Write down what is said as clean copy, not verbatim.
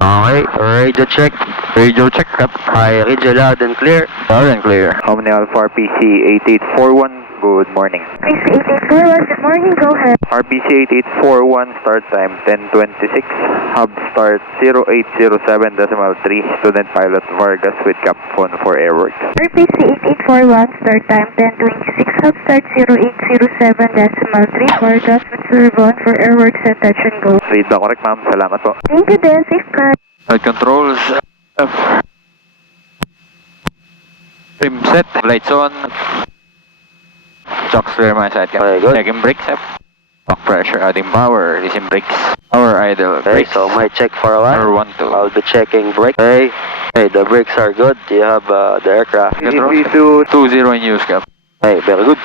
Okay, radio check. Radio check, Cap. Hi, radio loud and clear. Loud and clear. Omni Alpha RPC 8841, good morning. RPC 8841, good morning, go ahead. RPC 8841, start time 10:26. Hub start 0807.3. Student pilot Vargas with cap phone for airwork. RPC 8841, start time 10:26. Hub start 0807.3. Vargas with Survon for airworks at touch and go. Read the correct, ma'am. Salamat po. Thank you then, safe flight. Flight controls. Trim set. Lights on. Chocks clear my side. Okay, good. Checking brakes. Back pressure, adding power. Releasing brakes. Power idle. Okay, Brakes. so my check for a Power while. 1, 2. I'll be checking brake. Hey, the brakes are good. You have the aircraft. Control. 20 in use, Cap. Hey, very good.